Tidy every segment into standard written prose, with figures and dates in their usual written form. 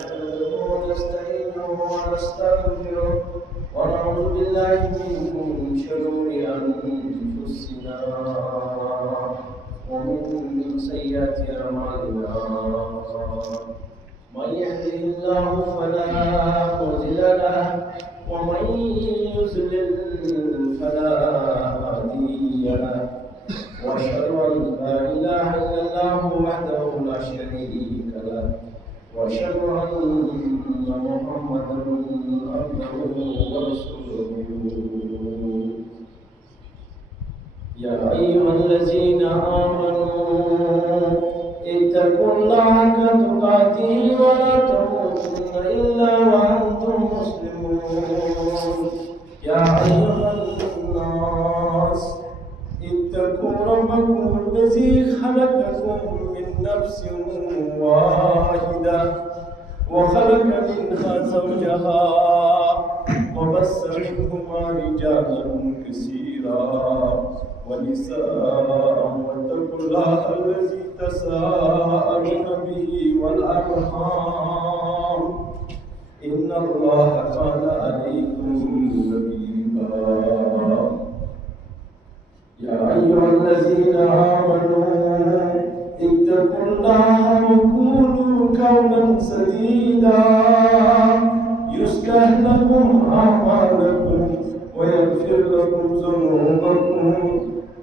نحمده ونستعينه ونستغفره ونعوذ بالله من شرور أنفسنا ومن سيئات أعمالنا من يهده الله فلا مضل له ومن يضلل فلا هادي له وأشهد أن لا إله إلا الله وحده لا شريك له وأشهد أن محمدا عبده ورسوله يا أيها الذين آمنوا اتقوا الله حق تقاته ولا تموتن إلا وأنتم مسلمون يا أيها الناس اتقوا ربكم الذي خلقكم من نفس واحدة وخلق منها زوجها وبث منهما رجالا كثيرا ونساء واتقوا الله الذي تساءلون به والأرحام إن الله كان عليكم رقيبا يا أيها الذين آمنوا اتقوا الله وقولوا قولا سديدا يصلح لكم أعمالكم ويغفر لكم ذنوبكم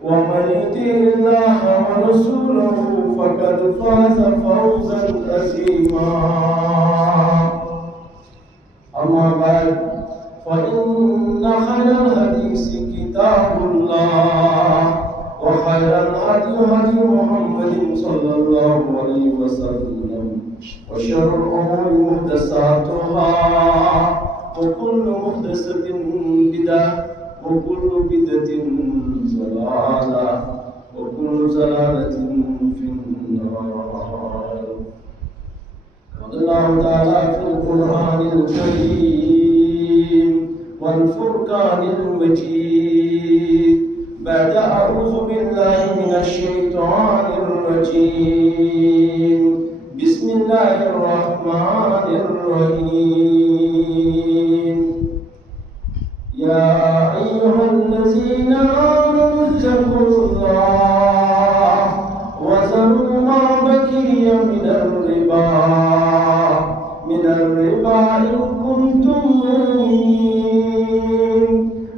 ومن يطع الله ورسوله فقد فاز فوزا عظيما أما بعد فإن خير الحديث كتاب الله وخير الهدي هدي محمد صلى الله عليه وسلم وشر الأمور محدثاتها وكل محدثة بدعة وكل بدعة ضلالة وكل ضلالة في النار. قال الله تعالى في القرآن الكريم والفرقان المجيد بعد أعوذ بالله من الشيطان الرجيم بسم الله الرحمن الرحيم يا أيها الذين آمنوا اتقوا الله وذروا ما بقي من الربا إن كنتم مؤمنين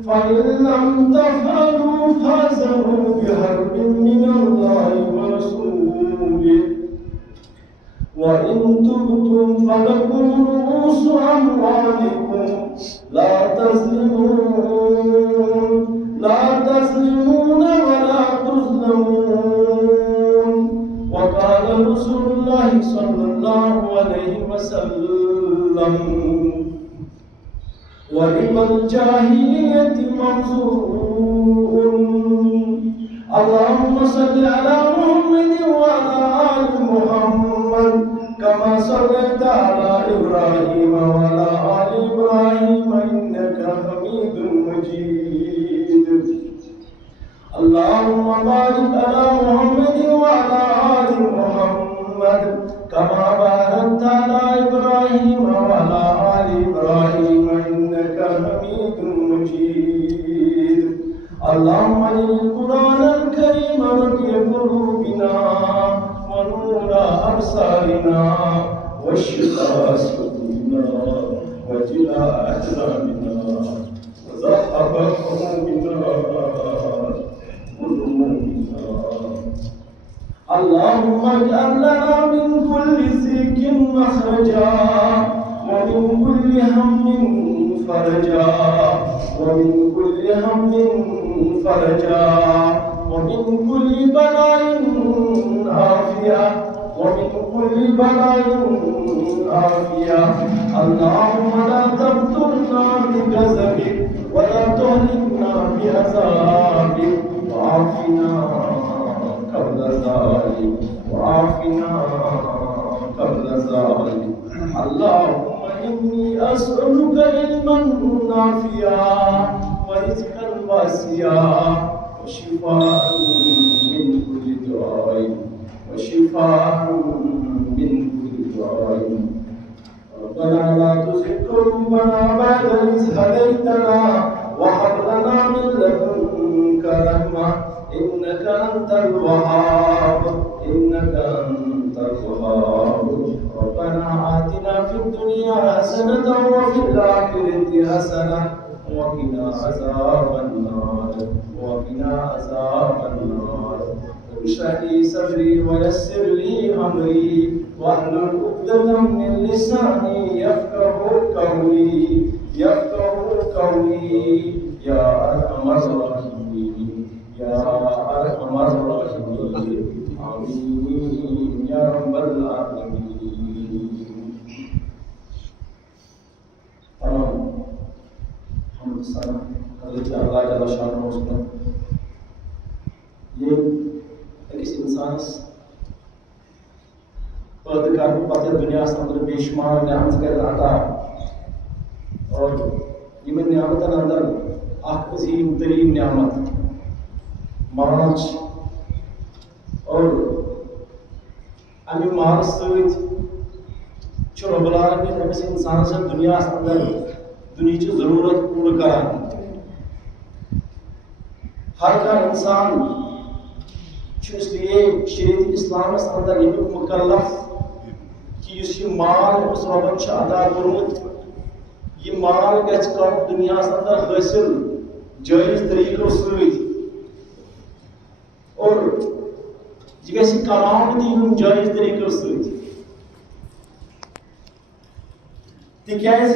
فإن لم تفعلوا فاذنوا بحرب من الله ورسوله وإن تبتم فلكم رؤوس أموالكم لا تظلمون ولا تظلمون وقال رسول الله صلى الله عليه وسلم وربا الجاهلية منصور. اللهم صل على محمد وعلى آل محمد كما صليت على إبراهيم وعلى آل إبراهيم إنك حميد مجيد. اللهم بارك على محمد وعلى آل محمد كما باركت على إبراهيم وعلى آل إبراهيم إنك حميد مجيد. اللهم اجعل القرآن الكريم ربيع قلوبنا ونور أبصارنا وشفاء صدورنا وجلاء أحزاننا وذهاب همومنا وغمومنا. اللهم اجعل لنا من كل ضيق مخرجا ومن كل هم فرجا ومن كل هم فرجا ومن كل بلاء عافية ومن كل بلاء عافية. اللهم لا تفتنا بغضبك ولا تهلكنا بعذابك وعافنا قبل ذلك وعافنا قبل ذلك. اللهم إني أسألك علما نافعا ورزقا واسعا وشفاء من كل داء وشفاء من كل داء. ربنا لا تزغ قلوبنا بعد إذ هديتنا وهب لنا من لدنك رحمة إنك أنت الوهاب ربنا آتنا في الدنيا حسنة وفي الآخرة حسنة وقنا عذاب النار اشرح لي صدري ويسر لي أمري واحلل عقدة من لساني يفقهوا قولي يا أرحم الراحمين آمين يا رب العالمين. حمد سلام حضرت اللہ جل شانہ یہ أکِس اِنسانس پٲدٕ کرنہٕ پتہٕ دُنیاہس اندر بے شمار نعمت کرِ عطا اور یِمن نعمتن اندر اکھ عظیم ترین نعمت مال اور امہِ مال سۭتۍ چھُ رب العالمین أمِس اِنسانس دُنیاہس اندر دُنیہٕچ ضروٗرت پوٗرٕ کران. ہر کانٛہہ اِنسان اس لیے شریعت اسلامس اندر امیُک مکلف کہ یُس یہِ مال أمِس رۄبن چھُ عطا کوٚرمُت یہِ مال گژھِ کرُن دُنیاہس اندر حٲصِل جٲیِز طریٖقو سۭتۍ اور یہِ گژھِ کماونہٕ تہِ یُن جٲیِز طریٖقو سۭتۍ تِکیازِ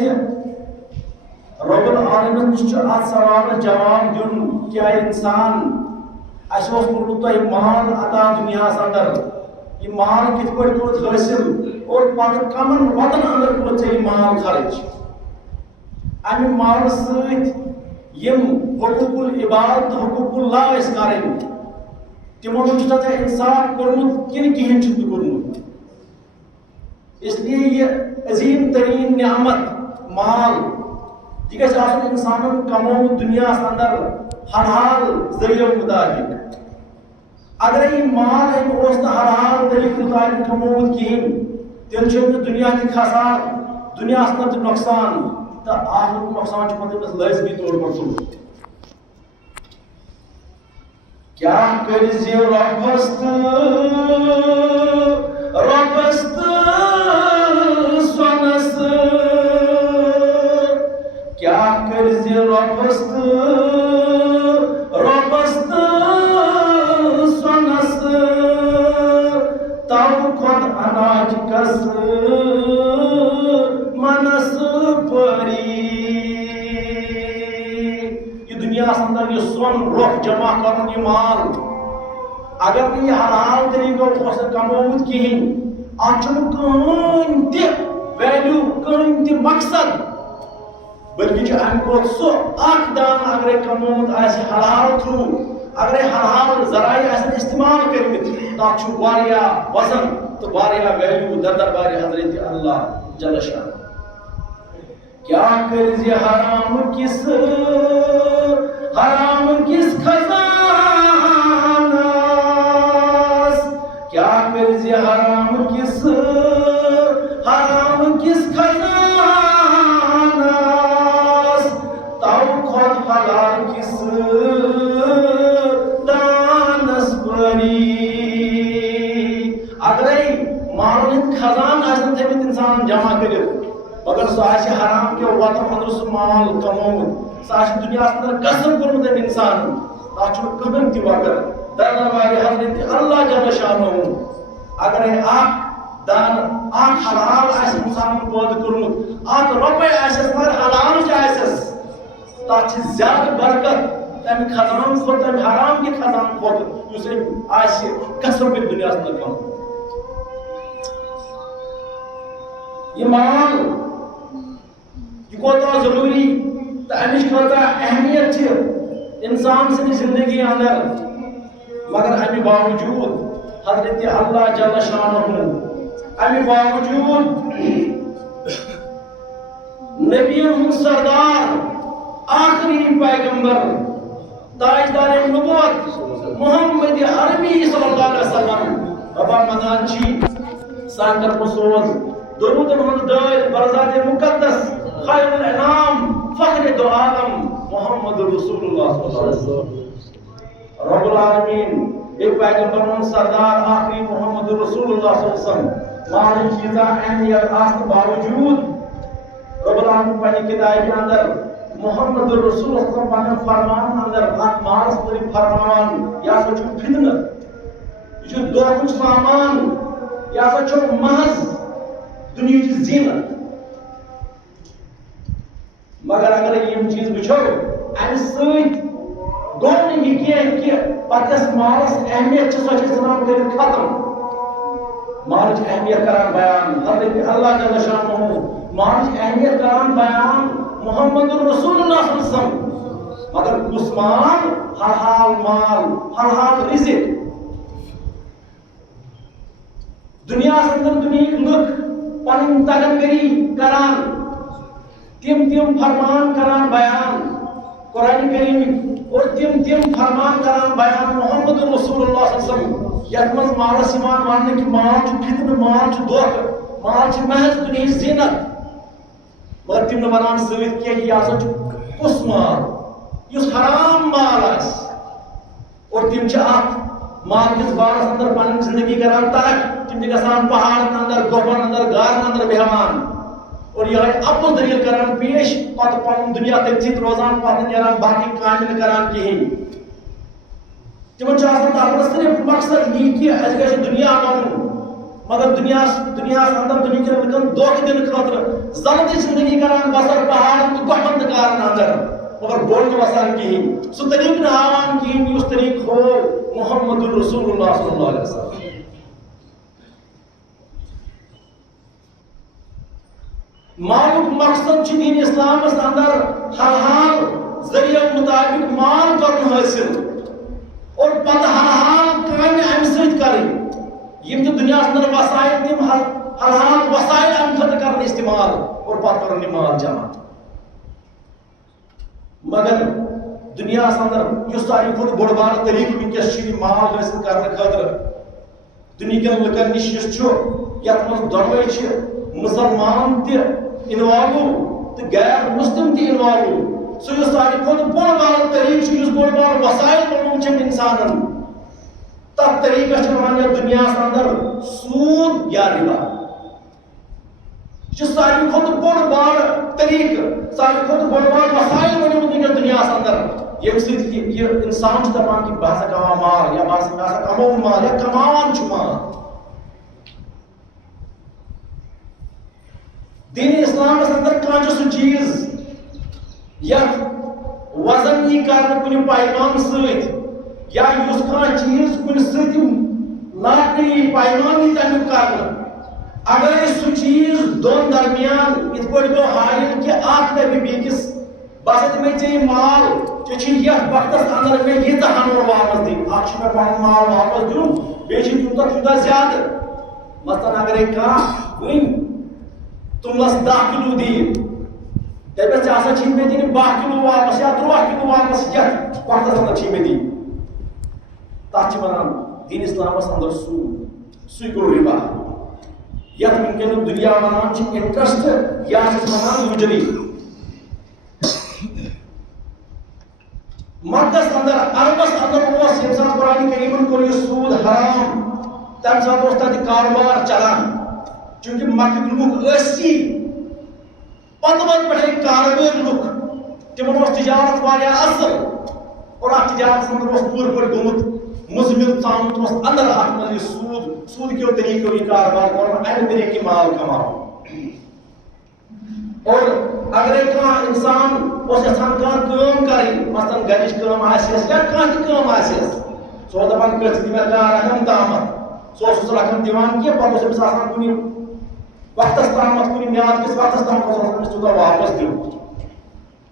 رب العالمین چھُ اتھ سوالس جواب دیُن کیٛاہ اِنسان اَسہِ اوس کوٚرمُت تۄہہِ مال عطا دُنیاہس اندر یہِ مال کِتھ پٲٹھۍ کوٚرُتھ حٲصِل اور پتہٕ کمن وتن اندر کوٚرُتھ ژےٚ یہِ مال خرٕچ. امہِ مالہٕ سۭتۍ یِم حقوق العباد تہٕ حقوق اللہ ٲسۍ کرٕنۍ تِمن چھُ ژےٚ انصاف کوٚرمُت کِنہٕ کِہیٖنۍ چھُکھ نہٕ کوٚرمُت. اس لیے یہِ عظیٖم تریٖن نعمت مال یہِ گژھِ آسُن اِنسانن کمومُت دُنیاہس اندر حلال ذٔریعو مُطابق. اگرے یہِ مال أمۍ اوس نہٕ حلال طریٖقہٕ مُطابق کمومُت کِہیٖنۍ تیٚلہِ چھُ أمِس دُنیا تہِ کھسان دُنیاہس منٛز تہِ نۄقصان تہٕ آخرُک نۄقصان چھُ پتہٕ أمِس لٲزمی طور پر تُلُن. کیٛاہ کٔرِ زِ رۄبس تہٕ سۄنس کیٛاہ کٔرِ زِ رۄبس تہٕ سۄنس تو کھۄتہٕ اناج کس منس پری. یہِ دُنیاہس اندر یہِ سۄن رۄپھ جمع کرُن یہِ مال اگر نہٕ یہِ حلال طریٖقو اوس نہٕ کمومُت کِہیٖنۍ اتھ چھُنہٕ کٕہٕنۍ تہِ ویلیوٗ کٕہٕنۍ تہِ مقصد بلکہ چھُ امہِ کھۄتہٕ سُہ اکھ دان اگرے کمومُت آسہِ حلال تھروٗ اگرے حلال ذرایع آسن استعمال کٔرمٕتۍ تتھ چھُ واریاہ وزن تہٕ واریاہ ویلیوٗ دربارِ حضرت اللہ جل شانہ. کیٛاہ کٔرِ زِ حرام کِس خزانس کیٛاہ کٔرِ زِ حرام کِس خزانس تو کھۄتہٕ حلال کِس دانس پری. اگرے مالن ہٕنٛدۍ خزان آسن تھٲمٕتۍ انسانن جمع کٔرِتھ مگر سُہ آسہِ حرام کیو وتو اندر سُہ مال کمومُت سُہ آسہِ دُنیاہس اندر قسم کوٚرمُت أمۍ انسانن تتھ چھُنہٕ کٕہٕنۍ تہِ وقر دربارِ حضرت اللہ جل شانہ اگرے اکھ دان اکھ حلال آسہِ انسانن پٲدٕ کوٚرمُت اکھ رۄپے آسٮ۪س مگر حلالٕچ آسٮ۪س تتھ چھِ زیادٕ برکت تمہِ خزان کھۄتہٕ تمہِ حرام کہِ خزان کھۄتہٕ یُس أمۍ آسہِ قسم کٔرِتھ دُنیاہس اندر کمومُت. یہِ مال یہِ کوتاہ ضروٗری تہٕ امِچ کۭژاہ اہمیت چھِ انسان سٕنٛدِ زندگی اندر مگر امہِ باوجوٗد حضرت اللہ جل شانہ امہِ باوجوٗد نبیَن ہُنٛد سردار آخری پیغمبر تاجدار نبوت محمد عربی صلی اللہ علیہ وسلم ربا مدان چی سانہِ طرفہٕ سوز درودن ہند دٲدۍ برزاد مقدس خیر الانام فخر دو عالم محمد رسول اللہ صلی اللہ علیہ وسلم رب العالمین ایک پیغمبر سردار آخری محمد رسول اللہ صلی اللہ علیہ وسلم مالک چیزا اہمیت آسن باوجود رب العالمین پنی کتاب اندر محمد رسول اللہ صلی اللہ علیہ وسلم فرمان اندر ات مالس متعلق فرمان یا سا چھو فتنہ یہ چھو دھوکہ سامان یا سا چھو محض دنیا کی زینت مگر اگر یہ چیز وچھو امہ سۭتۍ گوٚو نہٕ یہِ کینٛہہ کہ پتہٕ یۄس مالس اہمیت چھِ سۄ چھِ ژھٕنان کٔرِتھ ختم مالٕچ اہمیت کران بیان حضرت اللہ جل شانہ مالٕچ اہمیت کران بیان محمد رسول اللہ صلی اللہ علیہ وسلم مگر کس مال حلال مال حلال رزق دنیا اندر دنیا لُکھ پنٕنۍ تگن کران تم فرمان کران بیان قرآن کریم اور تم فرمان کران بیان محمد رسول اللہ صلی اللہ علیہ وسلم یت من مالس ایمان ماننے کہ مال چھ فتنہ مال چھ دھوکہ مال چھ محض دنیا زینت مگر تم ونان سۭتۍ کینٛہہ یہ ہسا چھ کس مال یس حرام مال آس اور تم چھ اتھ مال کس بارس اندر پنن زندگی کران ترک تم چھ گژھان پہاڑن اندر گوپن اندر گارن اندر بیہوان اور یہ اپو دلیل کران پیش پتہ پنن دنیا تٔتھۍ روزان پتہ نیران باقی کامہِ کران کہین تمن چھ آسان تتھ منٛز صرف مقصد یہ کہ اَسہِ گژھِ دنیا بنُن مگر دنیا اندر دنیا کٮ۪ن لُکن دھوکہ دِنہٕ خٲطرٕ زنہٕ زندگی کران بسر پہاڑن تہٕ گوپن تہٕ گارن اندر مگر بوٚڑ نہٕ وسان کہین سُہ طریقہٕ نہٕ ہاوان کہین یُس طریقہٕ ہوو محمد رسول اللہ صلی اللہ علیہ وسلم مالک مقصد چھ دین اسلام اندر حلال ذریعہ مطابق مال کرن حاصل اور پتہ حلال کامہ امہ سۭتۍ کرٕنۍ یم تہ دنیا اندر وسائل تم حلال وسائل امہ خٲطرٕ کرن استعمال اور پتہ کرن یہ مال جمع مگر دنیا اندر یُس ساروی کھۄتہٕ بوٚڑ بارٕ طریقہٕ ونکیٚس چھُ مال حٲصل کرنہٕ خٲطرٕ دنیا کٮ۪ن لُکن نِش یُس چھُ یتھ منٛز دۄنوَے چھِ مسلمان تہِ انوالو تو غیر مسلم تہ انوالو سو یُس ساروی کھۄتہٕ بوٚڑ بارٕ طریقہٕ چھُ یُس بوٚڑ بارٕ وسائل بنومُت چھُ انسانن تتھ طریقس چھِ ونان یتھ دنیاہس اندر سود یا ربا یہ چھُ ساروی کھۄتہٕ بوٚڑ بارٕ طریقہٕ ساروی کھۄتہٕ بوٚڑ بارٕ وسائل بنومُت ونکیٚس دنیاہس اندر ییٚمہِ سۭتۍ یہ انسان چھُ دپان کہ بہٕ ہسا کماو مال یا بہٕ ہسا کماوُن مال یا کماوان چھُ مال دین اسلام اندر کانٛہہ چھُ سُہ چیز یتھ وزن یی کرنہٕ کُنہِ پیمان سۭتۍ یا یُس کانٛہہ چیز کُنہِ سۭتۍ لاگنہٕ یی پیمان یی تمیُک کرنہٕ اگر سُہ چیز دۄن درمیان یِتھ پٲٹھۍ گوٚو حٲیل کہ اکھ دپہِ بیٚکِس بہٕ ہسا دِمے ژےٚ یہِ مال ژےٚ چھُے یتھ وقتس اندر مےٚ ییٖژاہ ہنور واپس دِنۍ اکھ چھُ مےٚ پنُن مال واپس دیُن بیٚیہِ چھُ تیوٗتاہ تیوٗتاہ زیادٕ مثلاً اگرے کانٛہہ وٕنۍ توٚملس 10 کِلوٗ دِیہِ دپٮ۪س ژےٚ ہسا چھی مےٚ دِنہِ 12 کِلوٗ واپس یا 13 کِلوٗ واپس یتھ وقتس اندر چھی مےٚ دِنۍ تتھ چھِ ونان دین اسلامس اندر سود سُے گوٚو ربا یتھ ونکیٚنُک دنیا ونان چھِ انٹرسٹ یا چھِس ونان یوجری مکس اندر عربس اندر اوس ییٚمہِ ساتہٕ قرآن کریمن کوٚر یہِ سود حرام تمہِ ساتہٕ اوس تتہِ کاروبار چلان چونکہ مکٕکۍ لُکھ ٲسی پتہٕ پٮ۪ٹھے کاربٲرۍ لُکھ تمن اوس تجارت واریاہ اصل اور اتھ تجارتس اندر اوس پوٗرٕ پٲٹھۍ گوٚمُت مزمل ژامُت اوس اندر اتھ منٛز یہِ سود کیو طریقو یہِ کاربار کرُن امہِ طریقہٕ یہِ مال کماوُن اور اگرے کانٛہہ انسان اوس یژھان کانٛہہ کٲم کرٕنۍ مثلاً گرِچ کٲم آسٮ۪س یا کانٛہہ تہِ کٲم آسٮ۪س سُہ اوس دپان کٲنٛسہِ دِ مےٚ کانٛہہ رقم تامتھ سُہ اوس رقم دِوان کینٛہہ پتہٕ اوس أمِس آسان کُنہِ وقتس تامتھ کُنہِ میاد کِس وقتس تامتھ اوس آسان أمِس تیوٗتاہ واپس دیُن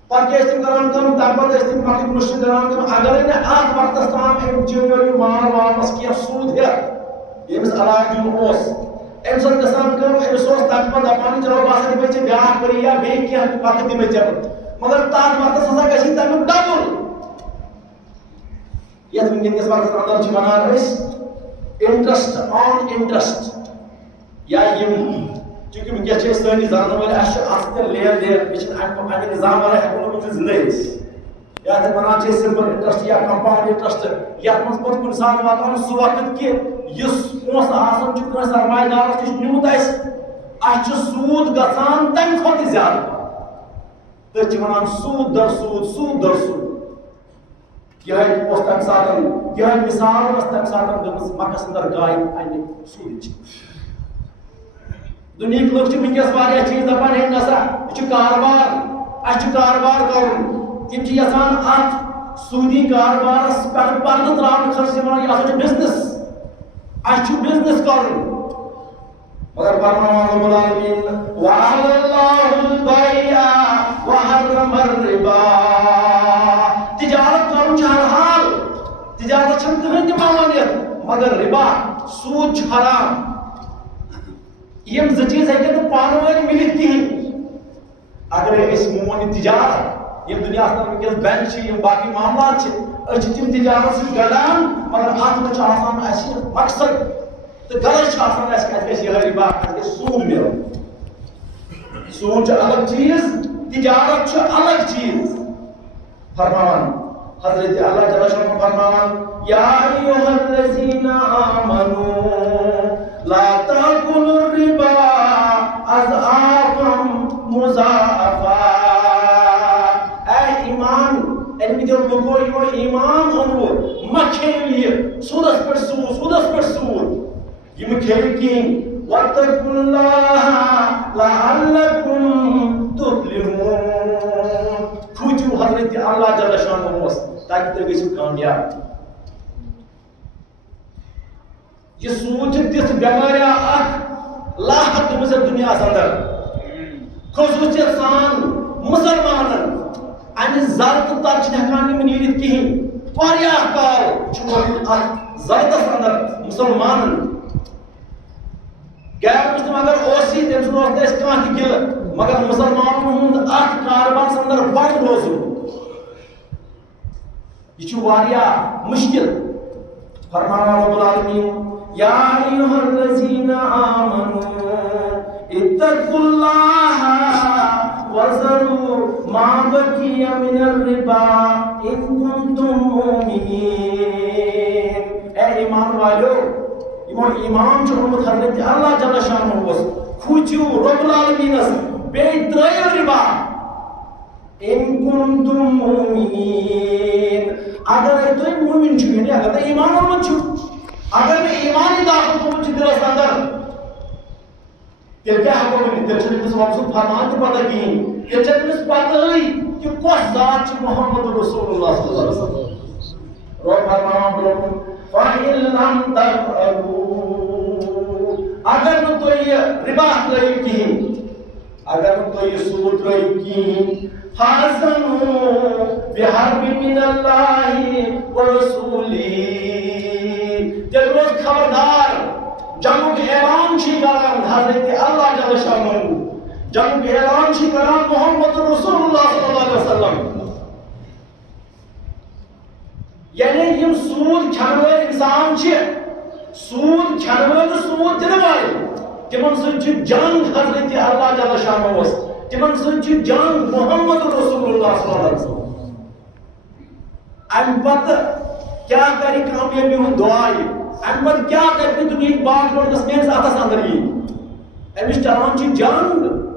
پتہٕ کیٛاہ ٲسۍ تِم کران کٲم تمہِ پتہٕ ٲسۍ تِم مکٕکۍ مُشرِک کران کٲم اگرے نہٕ اتھ وقتس تام أمۍ چیٚیو یہِ مال واپس کینٛہہ سوٗد ہٮ۪تھ ییٚمِس علاج دیُن اوس أمِس ٲس گژھان کٲم أمِس اوس تمہِ پتہٕ دپان چلو بہٕ ہسا دِمے ژےٚ بیٛاکھ ؤری یا بیٚیہِ کینٛہہ وقت دِمے ژےٚ بہٕ مگر تتھ وقتس ہسا گژھی تمیُک ڈبل یتھ ونکیٚن کِس وقتس اندر چھِ ونان أسۍ انٹرسٹ آن انٹرسٹ یا یم چونکہ ونکس سانی زانن ول اصل لین دین امہ نظام ورائے ہیکو نہ زندگی یا ونان سمپل انٹرسٹ یا کمپاؤنڈ انٹرسٹ یتھ من پتہ کُنہِ ساتہٕ واتان سُہ وقت کہ یُس پونٛسہٕ آسان چھُ کٲنٛسہِ سرمایہ دارس نِش نیوٗمُت اَسہِ چھُ سوٗد گژھان تمہِ کھۄتہٕ زیادٕ تٔتھۍ چھِ ونان سوٗد در سوٗد سوٗد در سوٗد یِہے اوس تمہِ ساتہٕ یِہے مثال ٲس تمہِ ساتہٕ گٔمٕژ مکس اندر گاے امہِ سوٗدٕچ دُنیہٕکۍ لُکھ چھِ ونکیٚس واریاہ چیٖز دپان ہے نسا یہِ چھُ کاربار اَسہِ چھُ کاربار کرُن تم یژھان ات سودی کاربارس پہ پردٕ تراونہٕ خٲطرٕ چھِ ونان یہِ ہسا چھُ بزنس اَسہِ چھُ بزنس کرُن مگر فرماوان رب العالمین وَأَحَلَّ اللَّهُ الْبَيْعَ وَحَرَّمَ الرِّبَا تجارت کرُن چھُ حلال تجارت چھنہٕ کٕہٕنۍ تہِ ممانعت مگر ربا سود چھُ حرام یم زٕ چیٖز ہیٚکن نہٕ پانہٕ ؤنۍ مِلِتھ کِہیٖنۍ اگرے أسۍ مون یہِ تجارت یم دنیا ونکس بینک یم باقی معاملات أسۍ چھِ تِم تجارت سۭتۍ گڑان مگر اتھ منٛز چھُ آسان اَسہِ مقصد تو غرض چھُ آسان اَسہِ اَسہِ گژھِ یِہے رِبا اَسہِ گژھِ سوٗد مِلُن سوٗد چھُ الگ چیٖز تجارت چھُ الگ چیٖز فرماوان حضرت اللہ جل شانہ فرماوان یا ایھا الذین آمنوا لا تأکلوا الربا اضعافا مضاعفا لوگو یمو ایمان اونو مہ کھیل یہ سودس پہ سود یم کھیل کہیں واتقوا اللہ لعلکم تفلحون کھوجو حضرت اللہ جل شانہ تاکہ تُہۍ گٔژھِو کامیاب یہ سود چھِ تِژھ بیماریا اکھ لاحق گٔمٕژ یتھ دُنیاہس اندر خصوٗصیت سان مسلمانن امہ زر تو تر ہیکان یم نیرتھ کہین واریاہ کال چھُ اتھ زردس اندر مسلمانن غیر مسلم اگر اوسی تم سن اوس نہٕ کانٛہہ تہِ گِلہٕ مگر مسلمانن ہُنٛد اتھ کاربارس اندر بنٛد روزُن یہ چھُ واریاہ مشکل فرماوان رب العالمین یا ایھا الذین آمنوا اتقوا اللہ وذروا ما بقي من الربا ان كنتم مؤمنين اے ایمان والو یمو ایمان چھُ اوٚنمُت حضرت اللہ جل شانہ اوس کھوٗژِو رب العالمینس بیٚیہِ ترٛٲیِو رِبا ان كنتم مؤمنين اگر تُہۍ مومن چھِو یعنی اگر تۄہہِ ایمان اوٚنمُت چھُ اگر نہٕ ایمانی داخل گوٚمُت چھُ دِلس اندر تیٚلہِ کیٛاہ ہٮ۪کو ؤنِتھ تیٚلہِ چھُنہٕ أمِس رۄب سُنٛد فرمان تہِ پتہ کِہیٖنۍ تیٚلہِ چھِ أمِس پتہٕے کہِ کۄس ذات چھِ محمد رسول اللہ صلی اللہ علیہ وسلم رۄب فرماوان برونٛہہ کُن فَإِن لَمْ تَفْعَلُوا اگر نہٕ تُہۍ یہِ رِبا ترٛٲیِو کِہیٖنۍ اگر نہٕ تُہۍ یہِ سوٗد ترٛٲیِو کِہیٖنۍ فَأَذِنُوا بِحَرْبٍ مِّنَ اللَّهِ وَرَسُولِهِ تیٚلہِ روز خبردار جنگُک اعلان چھ کران حضرت اللہ جل شانہ جنگُک اعلان چھ کران محمد رسول اللہ صلی اللہ علیہ وسلم یعنی یم سود کھٮ۪ن وٲلۍ انسان چھِ سود کھٮ۪ن وٲلۍ تہٕ سود دِنہٕ وٲلۍ تمن سۭتۍ چھُ جنگ حضرت اللہ جل شانہ اوس تمن سۭتۍ چھُ جنگ محمد رسول اللہ صلی اللہ علیہ وسلم امہِ پتہٕ کیٛاہ کرِ کامیٲبی ہُنٛد دعا یہِ امہ پتہٕ کیٛاہ کرِ دُنیہِکۍ باغ لوٚڑکس میٲنِس اتھس اندر یی أمِس چلان چھِ جنگ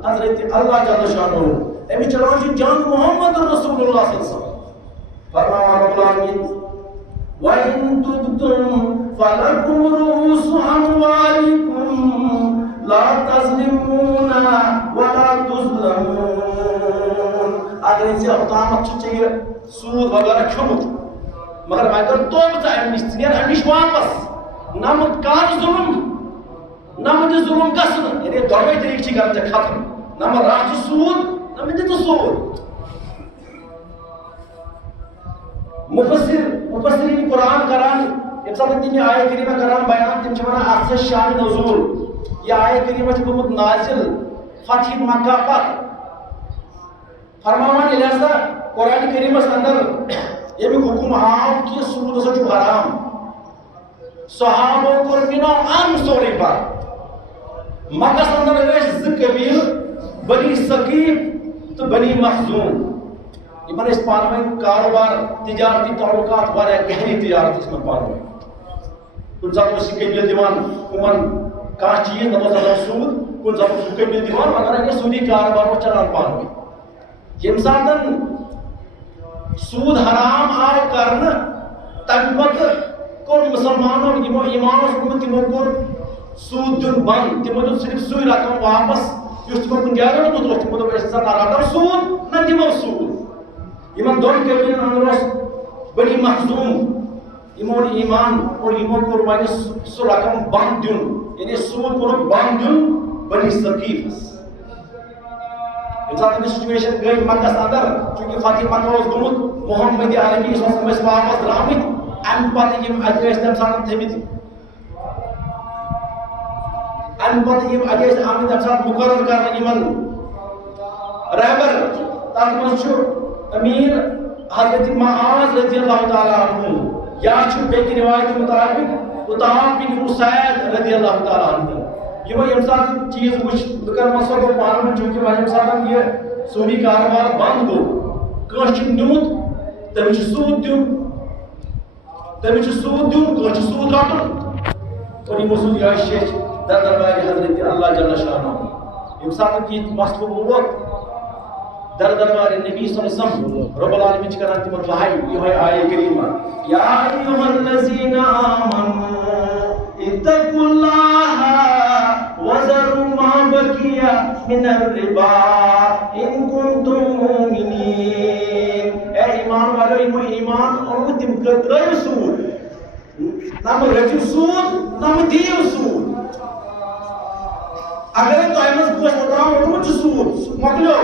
حضرت اللہ جل شانہ أمِس چلان چھِ جنگ محمد رسول اللہ صلی اللہ علیہ وسلم فرماوان رب العالمین وَإِن تُبْتُمْ فَلَكُمْ رُءُوسُ أَمْوَالِكُمْ لَا تَظْلِمُونَ وَلَا تُظْلَمُونَ اگر ژےٚ اوٚتامَتھ چھُ ژےٚ یہِ سوٗد وغیرہ کھیوٚمُت مگر وۄنۍ کر توبہٕ ژٕ امہِ نِش ژٕ نیر امہِ نِش واپس نہ مہٕ کر ظُلم نہ مہٕ دِ ظُلم گژھنہٕ یعنی دۄنوَے طریٖقہٕ چھِ کران ژےٚ ختم نہ مہٕ رَٹھ ژٕ سوٗد نہ مہٕ دِ ژٕ سوٗد مفسرین قرآن کران ییٚمہِ ساتہٕ تِم یہِ آیہِ کریٖمہ کران بیان تِم چھِ ونان اتھ چھِ شانہِ نزول یہِ آیہِ کریٖمہ چھِ گوٚمُت نازل فتح مکہ پتہٕ فرماوان ییٚلہِ ہسا قرآن کریٖمس اندر ییٚمیُک حُکم آو کہِ سوٗد ہسا چھُ حرام صحابو کوٚر مِنو امہِ سورُے پتہٕ مکس اندر ز قبیل بنی ثقیف تو بنی مخزوم یمن اس پانوی کاروبار تجارتی تعلقات واریاہ گہری تجارت اس میں پانوی کن ساتھ اس قبیل دیوان کمن کانچ چیز نہ تو سود کن ساتھ اس قبیل دیوان مگر اگر سودی کاروبار کو چلان پانوی یم ساتن سود حرام آئے کرنا تم پتہ کور مسلمانوں یمو ایمانو سکوت تمو کور سود دن بند تمو دن صرف سوئی رقم واپس یس تمو کن جائے نہ مطلب تمو دن ایسا رقم سود نہ دمو سود یمن دون قبیلن اندر بنی مخزوم یمون ایمان اور یمو کور وانی سو رقم بند دن یعنی سود کور بند دن بنی ثقیف انسان کی سچویشن گئی مکس اندر چونکہ فاتح مکہ اس گمت محمد عربی صلی اللہ علیہ وسلم واپس درامت ام پتہ یم اجیس تم سان تھمت ام پتہ یم اجیس آمد تم سان مقرر کرنے یمن رہبر تاتھ من چھو امیر حضرت معاذ رضی اللہ تعالی عنہ یا چھو بیک روایت مطابق عطاء بن اسید رضی اللہ تعالی عنہ یہ وہ امسان چیز کچھ ذکر مسئلہ کو پانون چونکہ وہ امسان یہ سودی کاروبار بند گو کانچ نمت تمہیں سود دیون کانچ سود رٹن اور یہ مسئلہ یہ شیخ در دربار حضرت اللہ جل شانہ امسان کی مسئلہ وقت در دربار نبی صلی اللہ علیہ وسلم رب العالمین چکران تیمت وحی یہ آیہ کریمہ یا ایوہ الذین آمنوا اتقوا اللہ وذروا ما بقي من الربا ان كنتم مؤمنين اے ایمان والو ایمان اور تم کترو سود نام رچو سود نام دیو سود اگر تو ایمس کوش مطرام اور سود مکلو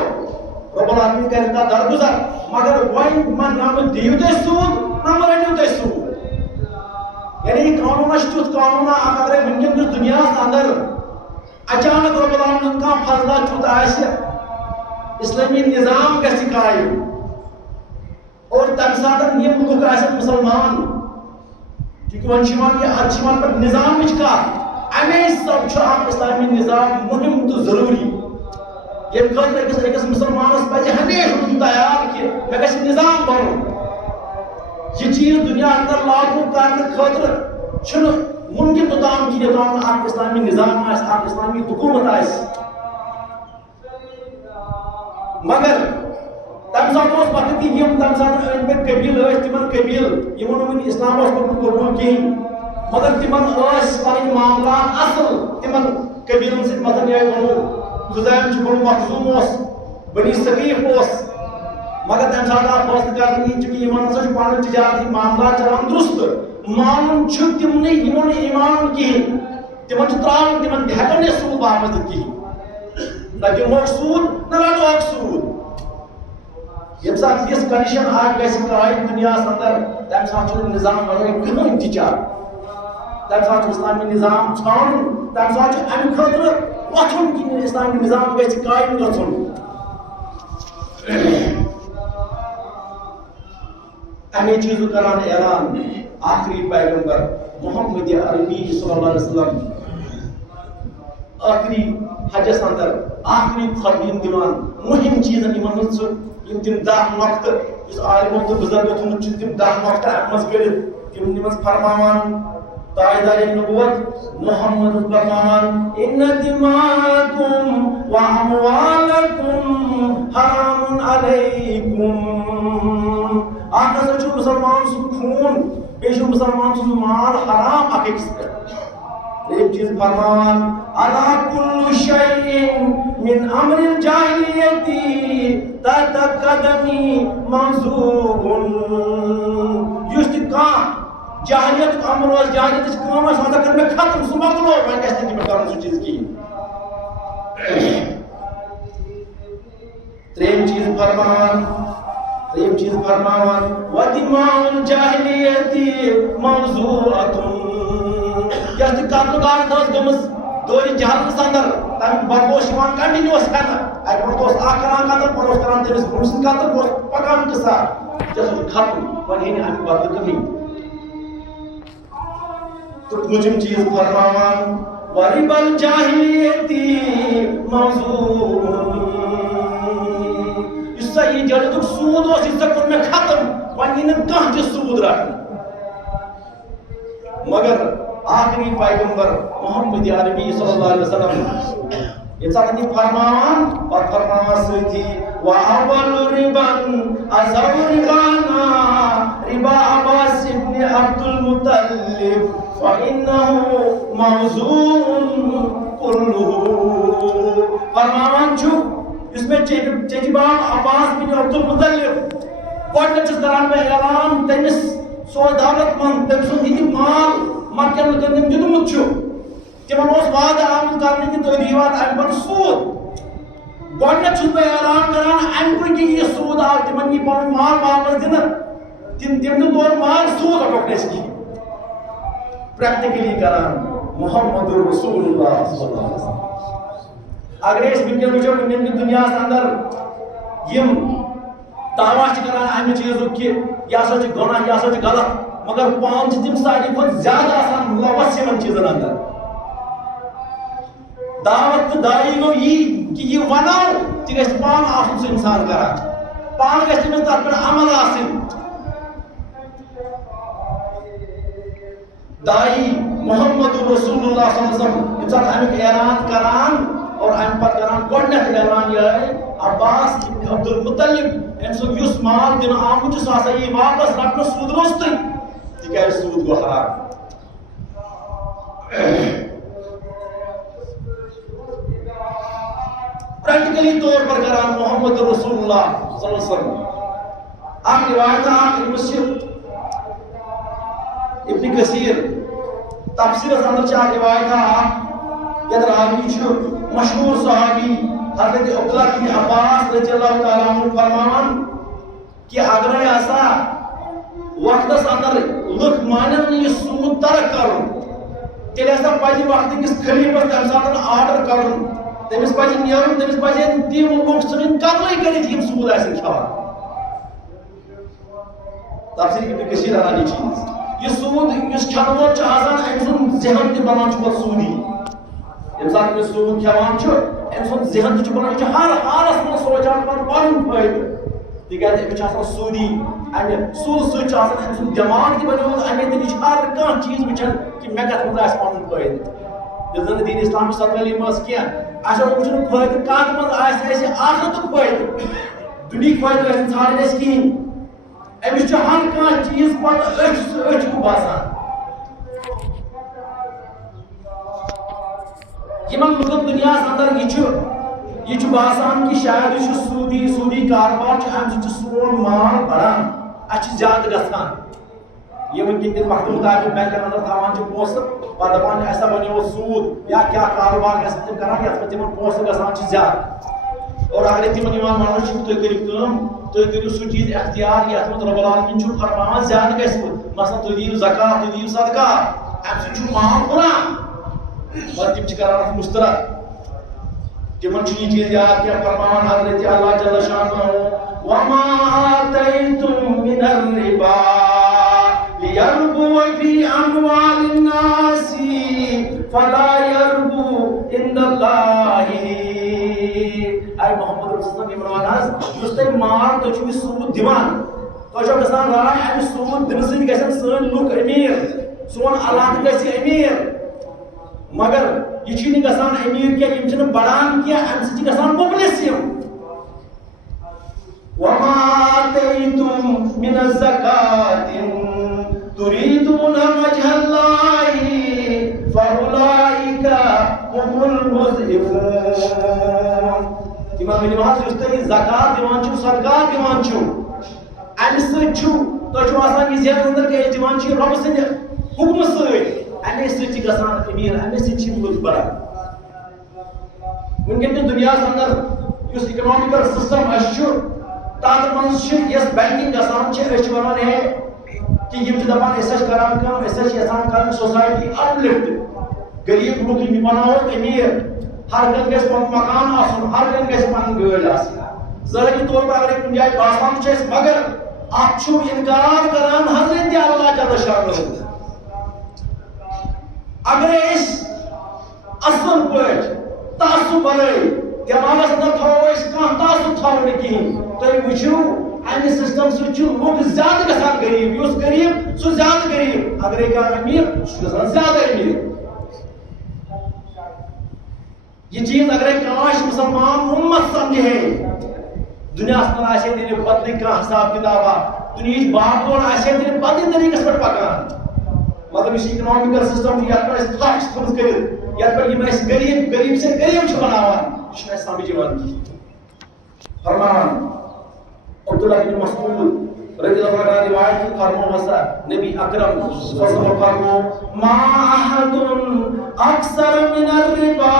رب العالمین کہتا درگزر مگر وائن من نام دیو تے سود نام رچو تے سود یعنی قانون اشتوت قانون اگر ونکن دنیا اندر اچانک رب العالمین کا فضلہ چھوٹ آئے اسلامی نظام گژھِ قائم اور تم ساتن یہ ملک آئے مسلمان کیونکہ ون چھوان یہ اچھوان پر نظام کا امی سب چھو اسلامی نظام مهم تو ضروری یہ خاطر ایک مسلمان پہ ہمیشہ تیار کہ میں گژھِ نظام بنوں یہ چیز دنیا اندر لاگو کرنے خاطر چھن ممکن توتام کی یوتام آپ اسلامی نظام آئیس آپ اسلامی حکومت آئیس مگر تم ساتھ اس وقت یم تم ساتھ ان پہ قبیل آئیس تمن قبیل یمن من اسلام اس کو قبول کی مگر تمن آئیس پنن معاملات اصل تمن قبیلن سے مثلا یہ بنو خزائم چھ بنو مخزوم اس بنی ثقیف اس مگر تم ساتھ آپ فیصلہ کرنے چونکہ یمن سے پانچ تجارتی معاملات چلان درست مانن چھ تم نے یمن ایمان کی تمن چھ تراون تمن ہیکن یہ سود واپس دت کی نہ دموک سود نہ رٹوک سود یم ساتھ اس کنڈیشن آج گژھِ قائم دنیا اندر تم ساتھ چھ نظام بناوٕنۍ کٕہٕنۍ تہِ چار تم ساتھ چھ اسلامی نظام ژھانڈُن تم ساتھ چھ امہِ خٲطرٕ وۄتھُن کہِ اسلامی نظام گژھِ قائم گژھُن امی چیزو کران اعلان آخری پیغمبر محمد عربی صلی اللہ علیہ وسلم آخری حجس اندر آخری خطبین دیوان مهم چیزن یمن ہنز تم 10 نقطہ اس عالموں تو بزرگوں تھومت تم 10 نقطہ احمد کڑت تم نماز فرماوان تاجدار نبوت محمد فرماوان ان دماءکم و اموالکم حرام علیکم آقا سے چھو مسلمان سو خون بیشو مسلمان سو مال حرام اکیس پر ایک چیز فرمان علا کل شیئن من امر الجاہلیتی تحت قدمی منظورن یوشتی کام جاہلیت کا امر واس جاہلیت اس کام ہے ساتھ کر میں ختم سمکلو میں کہتے ہیں کہ میں کروں سو چیز کی ترین چیز فرمان تریم چیز فرماوان وَدِمَاءُ الْجَاهِلِيَّةِ مَوْضُوعَةٌ یس قتل گارت اس گمس دوری جہل سندر تم بدبوش یوان کنٹینیوس کرنا اگر پتہ اس اکھ کران قتل پتہ اس کران تمس برسن قتل پتہ پکان قصہ جس ختم ون ہن ام بدل کمی تو مجھم چیز فرماوان ورب الجاہلیتی موضوع اس یہ جلدک سود اس کور میں ختم ون کھانا تہ سود رٹن مگر آخری پیغمبر محمد عربی صلی اللہ علیہ وسلم یہ فرمان اور فرمان سۭتی وَأَوَّلُ رِبًا أَزَوْ رِبَانَا رِبَا عَبَاسِ ابن عبد المطلب فَإِنَّهُ مَوْضُوعٌ كُلُّهُ فرمان چھو اس میں چچبان عباس بن عبد المطلب گۄڈنیٚتھ چھُس کران بہٕ اعلان تٔمِس سُہ اوس دولت مند تٔمۍ سُنٛد یہِ مال مکٮ۪ن لُکن تٔمۍ دیُتمُت چھُ تِمن اوس وعدٕ آمُت کرنہٕ کہِ تُہۍ دِیِو اَتھ اَمہِ پتہٕ سوٗد گۄڈنیٚتھ چھُس بہٕ اعلان کران اَمہِ برونٛہہ کہِ یہِ سوٗد آو تِمن یی پنُن مال واپس دِنہٕ تِم نہٕ تورٕ مال سوٗد رٹوکھ نہٕ أسۍ کِہیٖنۍ پریکٹِکلی کران محمد رسول اللہ صلی اللہ علیہ وسلم اگر أسۍ وٕنکیٚن وٕچھو وٕنکیٚن کِس دُنیاہس اندر یِم دعوا چھِ کران امہِ چیٖزُک کہِ یہِ ہسا چھُ گۄناہ یہِ ہسا چھُ غلط مگر پان چھِ تِم ساروی کھۄتہٕ زیادٕ آسان مُلوث یِمن چیٖزن اندر دعوت تہٕ دایی گوٚو یی کہِ یہِ وَنو تہِ گژھِ پانہٕ آسُن سُہ اِنسان کران پانہٕ گژھِ تٔمِس تتھ پٮ۪ٹھ عمل آسٕنۍ دایی محمد رسول اللہ صلی اللہ علیہ وسلم ییٚمہِ ساتہٕ امیُک اعلان کران اور امہِ پتہٕ کران گۄڈنیٚتھ اعلان یِہوٚے عباس ابن عبد المطلب أمۍ سُنٛد یُس مال دِنہٕ آمُت چھُ سُہ ہسا یی واپس رٹنہٕ سوٗد روٚستٕے تِکیازِ سوٗد گوٚو حرام پریکٹیکلی طور پر کران محمد رسول اللہ صلی اللہ علیہ وسلم اکھ روایت أمِس چھِ ابن کثیر تفسیرس اندر چھِ اکھ روایت یتھ راوی چھُ مشہوٗر صحابی حضرت عبداللہ بن عباس رضی اللہ تعالیٰ عنہ فرمان کہ اگرے ہسا وقتس اندر لُکھ مانن نہٕ یہِ سوٗد ترک کرُن تیٚلہِ ہسا پزِ وقتہٕ کِس خلیفس تمہِ ساتہٕ آرڈر کرُن تٔمِس پزِ نیرُن تٔمِس پزن تِم لُکھ ژھٕنٕنۍ قتلٕے کٔرِتھ یِم سوٗد آسن کھٮ۪وان تفسیٖر ابن کثیر انان یہِ چیٖز یہِ سوٗد یُس کھٮ۪نہٕ وول چھُ آسان أمۍ سُنٛد ذہن تہِ بنان چھُ پتہٕ سوٗدی ییٚمہِ ساتہٕ أمِس سوٗد کھٮ۪وان چھُ أمۍ سُنٛد ذہن تہِ چھُ بنان یہِ چھُ ہر حالس منٛز سونٛچان پتہٕ پنُن فٲیدٕ تِکیازِ أمِس چھُ آسان سوٗدی امہِ سوٗدٕ سۭتۍ چھُ آسان أمۍ سُنٛد دٮ۪ماغ تہِ بنیومُت امے دِنہٕ یہِ چھُ ہر کانٛہہ چیٖز وٕچھان کہِ مےٚ کتھ منٛز آسہِ پنُن فٲیدٕ ییٚلہِ زن دیٖن اسلامٕچ تعلیٖم ٲس کینٛہہ اَسہِ اوس وٕچھُن فٲیدٕ کتھ منٛز آسہِ اَسہِ آخرتُک فٲیدٕ دُنہِکۍ فٲیدٕ گژھِ نہٕ ژھانڈٕنۍ أسۍ کِہیٖنۍ أمِس چھُ ہر کانٛہہ چیٖز پتہٕ أچھ ہیوٗ باسان یِمن لُکن دُنیاہس اندر یہِ چھُ باسان کہِ شاید یہِ چھُ سوٗدی کاربار چھُ امہِ سۭتۍ چھُ سون مال بڑان اَسہِ چھُ زیادٕ گژھان یہِ وٕنکیٚن کِس وقتہٕ مُطابِق بینکن اندر تھاوان چھِ پونٛسہٕ پتہٕ دپان اَسہِ بنیو سوٗد یا کیٛاہ کاروبار گژھن تِم کران یتھ منٛز تِمن پونٛسہٕ گژھان چھِ زیادٕ اور اگرے تِمن یِوان وننہٕ چھُ تُہۍ کٔرِو کٲم تُہۍ کٔرِو سُہ چیٖز اختیار یتھ منٛز رۄب العالمیٖن چھُ فرماوان زیادٕ گژھِ مثلاً تُہۍ دِیِو زکات تُہۍ دِیِو صدقات امہِ سۭتۍ چھُ مال ہُران مگر تِم چھِ کران اتھ مُسترد تِمن چھُ یہِ چیٖز یاد کینٛہہ فرماوان حضرت اللہ جل شانہ وما آتيتم من الربا ليربو في أموال الناس فلا يربو عند الله اے محمد رسول اللہ عمران حظ یُس تۄہہِ مال تُہۍ چھِو یہِ سوٗد دِوان تۄہہِ چھو گژھان راے امہِ سوٗد دِنہٕ سۭتۍ گژھن سٲنۍ لُکھ أمیٖر سون علاقہٕ گژھِ أمیٖر مگر یہِ چھِنہٕ گژھان أمیٖر کینٛہہ یِم چھِنہٕ بڑان کینٛہہ امہِ سۭتۍ چھِ گژھان مُفلِس یِم وما آتيتم من الزكاة تريدون وجه الله فأولئك هم المضعفون تِمن ؤنِو حظ یُس تُہۍ زکات دِوان چھِو صدقات دِوان چھِو امہِ سۭتۍ چھُ تۄہہِ چھُو آسان یہِ ذہنس اندر کہِ أسۍ دِوان چھِ رۄبہٕ سٕنٛدِ حُکمہٕ سۭتۍ امے سۭتۍ چھِ گژھان أمیٖر امے سۭتۍ چھِ لُکھ بڑان وٕنکیٚن کِس دُنیاہس اندر یُس اِکنامِکل سسٹم اَسہِ چھُ تتھ منٛز چھِ یۄس بینکِنگ گژھان چھِ أسۍ چھِ ونان ہے کہ یِم چھِ دپان أسۍ چھِ کران کٲم أسۍ چھِ یژھان کرٕنۍ سوسایٹی اپلفٹ غریٖب لُکھ یِم بناوو أمیٖر ہر کٲنٛسہِ گژھِ پنُن مکان آسُن ہر کٲنٛسہِ گژھِ پنٕنۍ گٲڑۍ آسٕنۍ ظٲہری طور پر اگر کُنہِ جایہِ باسان چھُ اَسہِ مگر اتھ چھُ انکار کران حضرت اللہ جل شانہ اگرے أسۍ اصل پٲٹھۍ تعصب ورٲے دٮ۪ماغس منٛز تھاوو أسۍ کانٛہہ تعصب تھاوو نہٕ کِہیٖنۍ تُہۍ وٕچھِو امہِ سسٹم سۭتۍ چھُ لُکھ زیادٕ گژھان غریٖب یُس غریٖب سُہ زیادٕ غریٖب اگرے کانٛہہ أمیٖر سُہ چھُ گژھان زیادٕ أمیٖر یہ چیز اگرے کاش مسلمان امت سمجھے دنیا منٛز آسہِ تیٚلہِ بدلٕے کانٛہہ حساب کِتابا دُنیہِچ باغ دور آسہِ تیٚلہِ بدلٕے طریٖقس پٮ۪ٹھ پکان مطلب یُس اِکنامِکل سسٹم چھُ یتھ پٮ۪ٹھ أسۍ تھپھ چھِ تھٲومٕژ کٔرِتھ یتھ پٮ۪ٹھ یِم اَسہِ غریٖب سے غریٖب چھِ بناوان یہِ چھُنہٕ اَسہِ سمجھ یِوان کِہیٖنۍ فرمان عبداللہ بن مسعود رضی اللہ عنہ روایت کی فرمو ہسا نبی اکرم صلی اللہ علیہ وسلم فرمو ما احد اکثر من الربا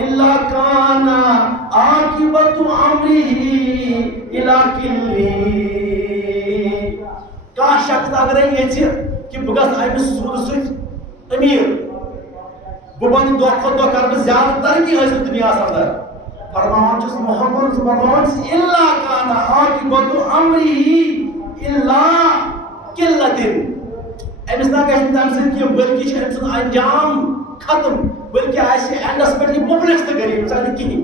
الا کان عاقبت امره الى کلی کانٛہہ شخص اگرے یژھِ کہ بہٕ گژھٕ امہِ سوٗدٕ سۭتۍ أمیٖر بہٕ بنہٕ دۄہ کھۄتہٕ دۄہ کرٕ بہٕ زیادٕ ترقی حٲصِل دُنیاہس انٛدر فرمان چھُس محمد فرمان چھُس الا کان عاقبت امره الا قلتن أمِس نہ گژھِ نہٕ تَمہِ سۭتۍ کینٛہہ بٔلکہِ چھُ أمۍ سُنٛد انجام ختم بٔلکہِ آسہِ اینڈس پٮ۪ٹھ یہِ مُفلِس تہٕ غریٖب ژٕ نہٕ کِہیٖنۍ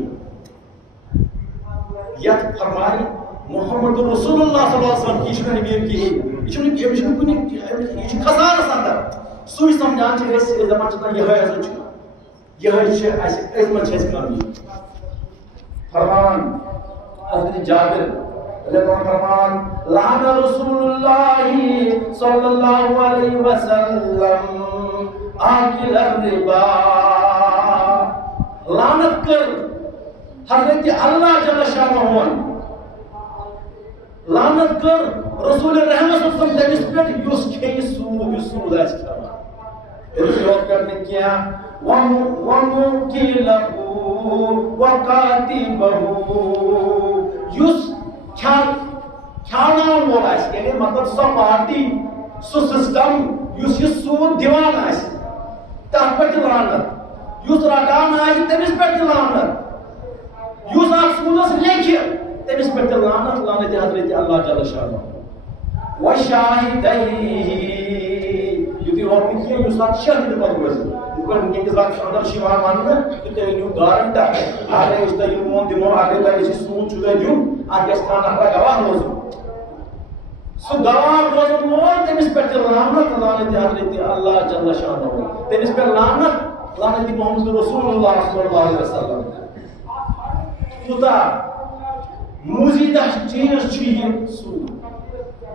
یتھ فرمایہِ محمد رسول اللہ صلی اللہ علیہ وسلم یہِ چھُنہٕ أمیٖر کِہیٖنۍ یہِ چھُنہٕ کُنہِ یہِ چھُ خسارس انٛدر سُے سمجھان چھِ أسۍ دپان چھِ نہ یِہوٚے ہسا چھُ یِہوٚے چھِ اَسہِ أتھۍ منٛز چھِ اَسہِ کامیٲبی فرمان حضرت جابر رضی اللہ عنہ فرمان لعن رسول اللہ صلی اللہ علیہ وسلم آکل الربا لعنت کر حضرت اللہ جل شانہ لعنت کر رسول رحمت صلی اللہ علیہ وسلم تٔمِس پٮ۪ٹھ یُس کھیٚیہِ سوٗد یُس سوٗد آسہِ کھٮ۪وان تٔمِس یوت پٮ۪ٹھ نہٕ کینٛہہ وَمُوکِلَہُ وَقَاتِبَہُ یُس کھیٛاوناوَن وول آسہِ یعنی مطلب سۄ پارٹی سُہ سسٹم یُس یہِ سوٗد دِوان آسہِ تتھ پٮ۪ٹھ تہِ لعنت یُس رٹان آسہِ تٔمِس پٮ۪ٹھ تہِ لعنت یُس اتھ سوٗدس لیکھِ تٔمِس پٮ۪ٹھ تہِ لعنت لعنت حضرت اللہ جل شانہ وشاہدیہ یُتُے ہوت نہٕ کینٛہہ یُس اتھ شٲہِد پتہٕ روزِ یِتھ پٲٹھۍ وٕنکٮ۪ن کِس وقتس انٛدر چھُ یِوان وننہٕ کہِ تُہۍ أنِو گارنٹر اگرے أسۍ تۄہہِ یہِ لون دِمو اگرے تۄہہِ أسۍ یہِ سوٗد چھُو تۄہہِ دیُن اتھ گژھِ کانٛہہ نفرا گواہ روزُن سُہ گواہ روزن وول تٔمِس پٮ۪ٹھ تہِ لعنت لعنت حضرت اللہ جل شانہ تٔمِس پٮ۪ٹھ لعنت لعنت محمد رسول اللہ صلی اللہ علیہ وسلم کوٗتاہ موٗزیٖدہ چیٖز چھُ یہِ سوٗد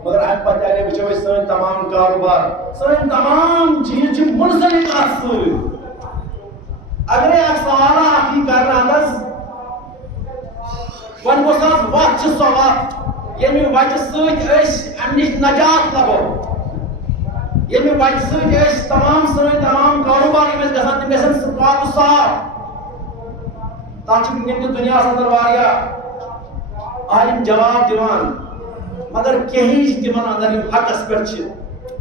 مگر امہِ پتہٕ اگرے وٕچھو أسۍ سٲنۍ تمام کاروبار سٲنۍ تمام چیٖز چھِ منسلک اتھ سۭتۍ اگرے اکھ سوالہ اکھ یی کرنہٕ اندس وۄنۍ گوٚژھ حظ وتھ چھِ سۄ وتھ ییٚمہِ وتہِ سۭتۍ أسۍ امہِ نِش نجات لبو ییٚمہِ وتہِ سۭتۍ أسۍ سٲنۍ تمام کاروبار یِم اَسہِ گژھان تِم گژھن پاک و صاف تتھ چھِ وٕنکٮ۪ن کِس دُنیاہس انٛدر واریاہ عالم جواب دِوان مگر کینٛہہ چھِ تِمن انٛدر یِم حقس پٮ۪ٹھ چھِ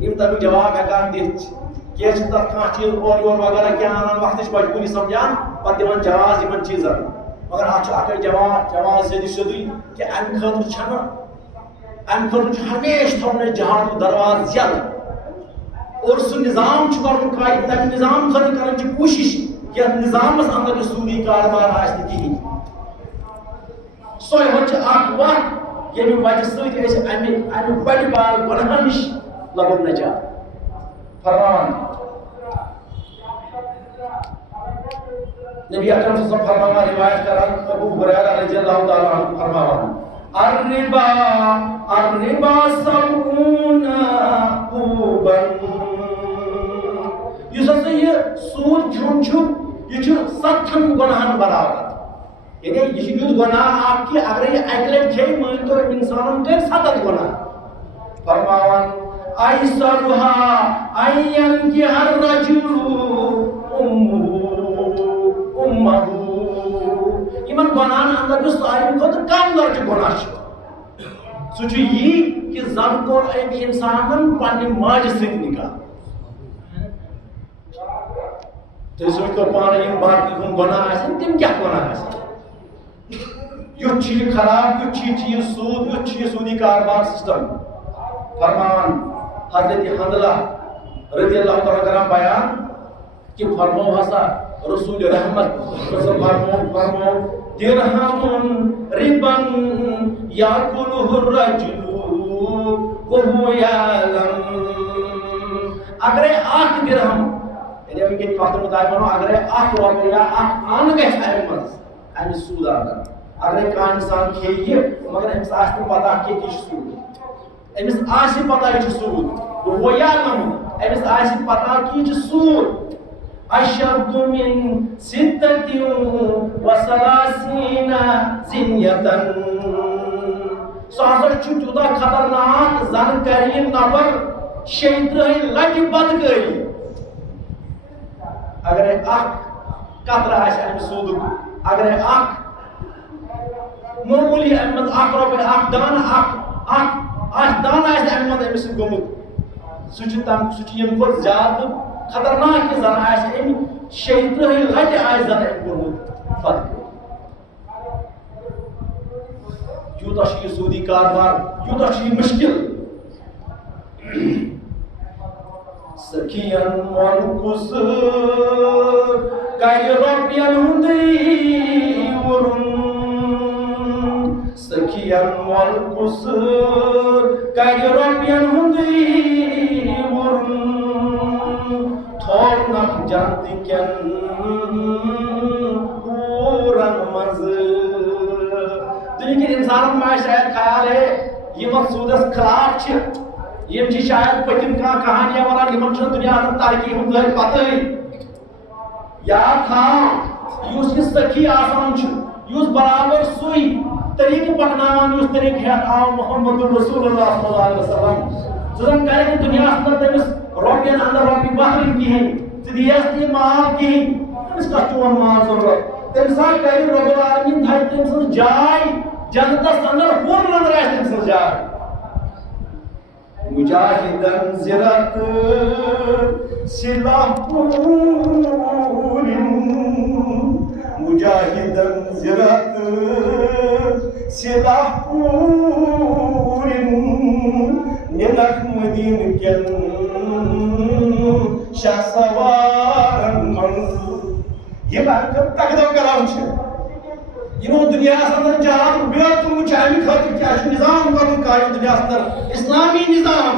یِم تمیُک جواب ہٮ۪کان دِتھ کینٛہہ چھِ تتھ کانٛہہ چیٖز اورٕ یورٕ وغیرہ کینٛہہ انان وقتٕچ مجبوٗری سمجھان پتہٕ دِوان جواز یِمن چیٖزن مگر اتھ چھُ اکٕے جواز سیٚدُے سیٚدُے کہِ امہِ خٲطرٕ چھُ ہمیشہٕ تھاوُن اَسہِ جہادُک دروازٕ یلہٕ اور سُہ نظام چھُ کرُن قٲیِم تمہِ نظام خٲطرٕ کرٕنۍ چھِ کوٗشش یتھ نظامس انٛدر یہِ سوٗدی کاربار آسہِ نہٕ کِہیٖنۍ سۄے ہوٚت چھِ اکھ وتھ ییٚمہِ وجہ سۭتۍ أسۍ امہِ بڑِ بارٕ گۄناہن نِش لبو نجات فرمان نبی اکرم صلی اللہ علیہ وسلم فرماوان روایت کران ابو ہریرہ رضی اللہ تعالیٰ عنہ فرماوان الربا سبعون حوبا یُس ہسا یہِ سوٗد کھیوٚن چھُ یہِ چھُ 70 گۄناہن برابر یعنی یہِ چھُ یُتھ گۄناہ اکھ کہِ اگرے یہِ اکہِ لٹہِ کھیٚیہِ مٲنۍ تو انسانن کٔرۍ 70 گۄناہ فرماوان ایسرها ان ينكح الرجل امه یِمن گۄناہن انٛدر یُس ساروی کھۄتہٕ کم درجہٕ گۄناہ چھُ سُہ چھُ یی کہِ زن کوٚر أمۍ انسانن پننہِ ماجہِ سۭتۍ نکاح تُہۍ سوٗنٛچتو پانے یِم باقٕے ہُم گۄناہ آسن تِم کیٛاہ گۄناہ آسن یُتھ چھُ یہِ خراب یُتھ چھُ یہِ چیٖز سوٗد یُتھ چھُ یہِ سوٗدی کاربار سسٹم فرمان حضرت حنظلہ رضی اللہ تعالیٰ کران بیان کہ فرمو ہسا رسول رحمت فرمو درہم ربن یاکلہ الرجل وہو یعلم. اگر اخ درہم یعنی ونکین وقت مطابق ونو اگر اخ رۄپیہِ یا اخ ان گژھِ امہِ منٛز امہِ سوٗد اندر اگر کانٛہہ انسان کھیٚیہِ یہِ مگر أمِس آسہِ نہٕ پتہ کہِ یہِ چھُ سوٗد أمِس آسہِ پتہ یہِ چھُ سوٗد وہو یعلم أمِس آسہِ پتہ کہِ یہِ چھُ سوٗد اشد من ستة وثلاثين زنية. سُہ ہسا چھُ تیوٗتاہ خطرناک زن کری نفر 36 لٹہِ بدکٲری. اگر اکھ قطرٕ آسہِ امہِ سوٗدُک اگر اکھ معموٗلی امہِ منٛز اکھ رۄپیہِ اکھ دانہٕ اکھ دانہٕ آسہِ امہِ منٛز أمِس سۭتۍ گوٚمُت سُہ چھُ ییٚمہِ کھۄتہٕ زیادٕ خطرناک کہ زن آسہِ أمۍ 36 لٹہِ آسہِ زن أمۍ کوٚرمُت بدکٲری. یوٗتاہ چھُ یہِ سوٗدی کاربار یوٗتاہ چھُ یہِ مُشکِل. سخین ملکس کرِ رۄپین ہُنٛدٕے وُرُن. سخین ملکس کرِ رۄپین ہُنٛدٕے وُرُن. تھونکھ جنت کٮ۪ن پوٗرن منٛز. دُنہِکٮ۪ن اِنسانن ما آسہِ شاید خیال یِم سوٗدس خلاف چھِ یم چھِ شاید پٔتِم کانٛہہ کہانیاں ونان یِمن چھُنہٕ دُنیاہس ترقی ہُنٛد زٕہٕنۍ پتہٕے. یاد تھاو یُس یہِ سخی آسان چھُ یُس برابر سُے طریقہٕ پکناوان یُس طریقہٕ ہٮ۪تھ آو محمد رسول اللہ صلی اللہ علیہ وسلم. ژٕ زن کرِ نہٕ دُنیاہس منٛز تٔمِس رۄپین اندر رۄپیہِ بہرٕنۍ کِہینۍ ژٕ دِیس نہٕ یہِ مال کِہینۍ تٔمِس کتھ چون مال ضروٗرت. تمہِ ساتہٕ کرِ رۄب العالمیٖن تھایہِ تٔمۍ سٕنٛز جاے جنتس اندر ہُر اندر آسہِ تٔمۍ سٕنٛز جاے. مجاہدن زرت سلاح پوٗرِم. مجاہدن زرت سلاح پوٗرِم. نِنکھ مدیٖنہٕ کٮ۪ن شاہ سوارن منٛز. یِم تقدم کران چھِ یِمو دُنیاہس اندر جہاد بیٚیہِ تُلمُت چھُ امہِ خٲطرٕ کیٛاہ چھُ نظام کرُن قٲیِم دُنیاہس اندر اسلامی نظام.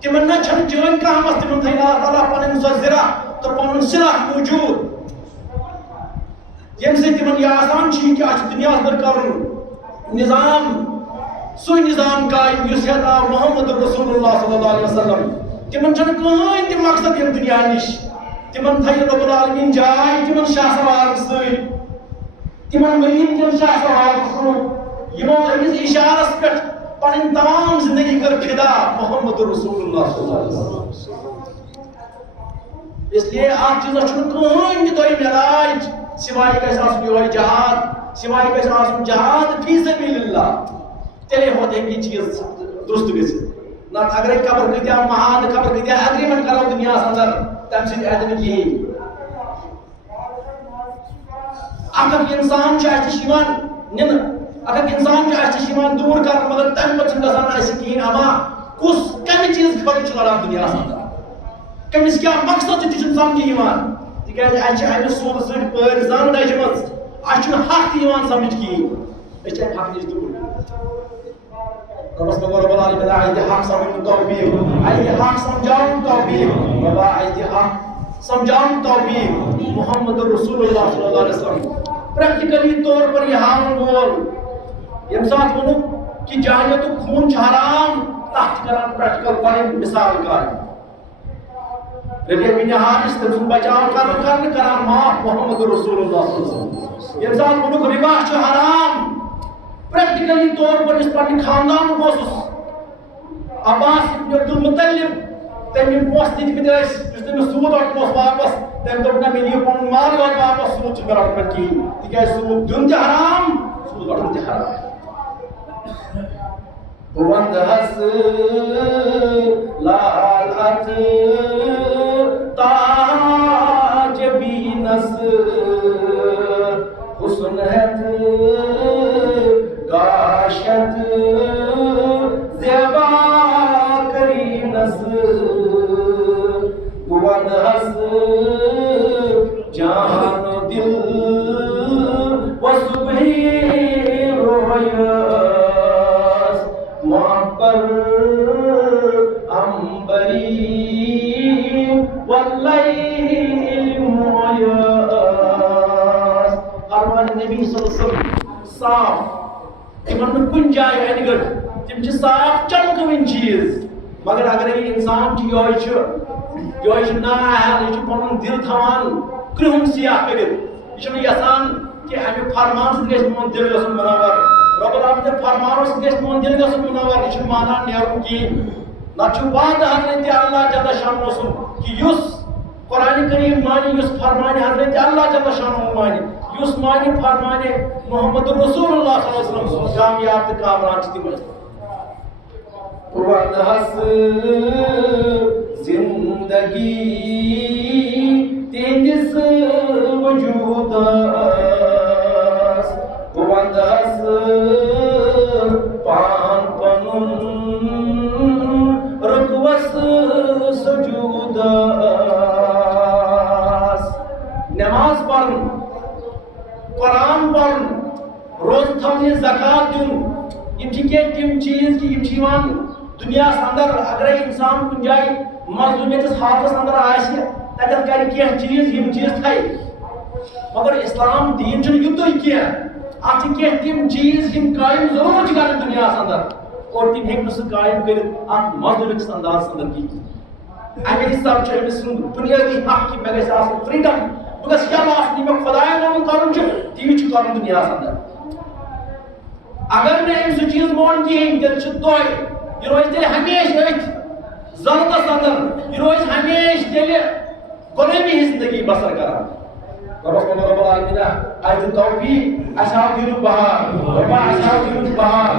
تِمن نہ چھنہٕ جٲنۍ کانٛہہ تِمن تھٲیِن اللہ تعالیٰ پنٕنۍ سۄ زِرا تہٕ پنُن سلاح موٗجوٗد ییٚمہِ سۭتۍ تِمن یہِ آسان چھُ کیٛاہ چھُ دُنیاہس اندر کرُن نظام سُے نظام قٲیِم یُس ہٮ۪تھ آو محمد رسول اللہ صلی اللہ علیہ وسلم. تِمن چھنہٕ کٕہٕنۍ تہِ مقصد ییٚمہِ دُنیا نِش. تِمن تھایہِ رۄب العالمیٖن جاے تِمن شاہ سوارن سۭتۍ تِمن مدیٖنہٕ کٮ۪ن شاہ سوارن سۭتۍ یِمو أکِس اِشارس پٮ۪ٹھ پنٕنۍ تمام زندگی کٔر فِدا محمد رسول اللہ صلی اللہ علیہ وسلم. اس لیے اتھ چیزس چھُنہٕ کٕہٕنۍ تہِ دوٚیِم علاج سوائے گژھِ آسُن یِہوے جہاد سوائے گژھِ آسُن جہاد فی سبیل اللہ. تیٚلے ہوت ہیٚکہِ یہِ چیٖز درست گٔژھِتھ. نتہٕ اگرے خبر کۭتیاہ محاد خبر کۭتیاہ ایگریمنٹ کرو دُنیاہس اندر تمہِ سۭتۍ اَتہِ نہٕ کِہیٖنۍ. اکھ انسان چھُ اَسہِ نِش یِوان نِنہٕ اکھ انسان چھُ اَسہِ نِش یِوان دوٗر کرنہٕ مگر تمہِ پتہٕ چھُنہٕ گژھان اَسہِ کِہیٖنۍ اما کُس کمہِ چیٖز خٲطرٕ چھُ لڑان دُنیاہس اندر کٔمِس کیٛاہ مقصد چھُ تہِ چھُنہٕ سمجھی یِوان. تِکیٛازِ اَسہِ چھِ امہِ سوٗدٕ سۭتۍ پٲرۍ زن دٔجمٕژ اَسہِ چھُنہٕ حق تہِ یِوان سمجھ کِہیٖنۍ. أسۍ چھِ امہِ حق نِش دوٗر. ربس رب العالمین اَسہِ دِ حق سمجھنُک توفیٖق اَسہِ دِ حق سمجھاونُک توفیٖق رۄبا اَسہِ دِ حق سمجھاونُک توفیٖق. محمد رسول اللہ صلی اللہ علیہ وسلم پریکٹیکلی طور پر یہ ہاوُن وول ییٚمہِ ساتہٕ ووٚنُکھ کہ جاہلیتُک خوٗن چھُ حرام تتھ چھِ کران پریکٹیکل پنٕنۍ مثال قٲیِم. ربیع بن حارث تٔمۍ سُنٛد بچاو کرنہٕ کران معاف محمد رسول اللہ صلی اللہ علیہ وسلم. ییٚمہِ ساتہٕ ووٚنُکھ رِبا چھُ حرام پریکٹیکلی طور پر یُس پننہِ خاندانُک اوسُس عباس ابن عبدالمطلب تٔمۍ یِم پونٛسہٕ دِتمٕتۍ ٲسۍ یُس تٔمِس سوٗد اوس واپس تٔمۍ دوٚپ نہ مےٚ دِیِو پنُن مال یورٕ واپس سوٗد چھُنہٕ مےٚ رٹُن کِہیٖنۍ تِکیٛازِ سوٗد دیُن تہِ حرام سوٗد رٹُن تہِ حرام. بہٕ ونٛدہس لال اتھٕ تاج بیٖنس حُسن ہٮ۪تھ گاشت زیبا کریٖنس. بہٕ ونٛدہس جان مویس معبر امبری واللیل مویس فرمان نبی صلی اللہ علیہ وسلم صاف تمن کن جائے این گڑ تم صاف چمکوین چیز مگر اگر انسان یہ نااہل یہ پن دل تھوان کرہم سیاہ کرت یہ یسان کہ امہ فرمان سی گھس میون دل گھن منور رب العالمین فرمانو سی گھس میون دل گھن منور یہ مانان نیرن کہین نہ وعدہ حضرت اللہ جل شانہ سن کہ یس قرآن کریم مانی یس فرمان حضرت اللہ جل شانہ مانی یس مانی فرمان محمد رسول اللہ صلی اللہ علیہ وسلم کامیاب تو کامران تم وندہس زندگی تہندس وجودس وندہس پان پنن رکوس سجودس نماز پڑھن قرآن پڑھن روز تھونی زکات دین یم تم چیز کہ یم دنیا اندر اگر انسان کن جائے مظلومیتس حالتس اندر آسہ تتن کر کی چیز یم چیز تھائی مگر اسلام دین چھ یوتھے کی ات تم چیز یم قائم ضرور کر دنیا اندر اور تم ہیک نہ قائم کر ات مظلومیتس انداز اندر کی امہ حساب چھ امس بنیادی حق کہ مے گژھِ آسن فریڈم بہ گژھِ کیا آسن مے خداین ووٚن کرُن چھ تی چھ کرُن دنیا اندر اگر نہ سہ چیز مون کہین تیل چھ دۄے یہ روز تیل ہمیشہ ات ضرورتس اندر یہ روز ہمیشہ تیل غلامی ہی زندگی بسر کران رب العالمین آیت توفیق اصحاب دین بہار ربا اصحاب دین بہار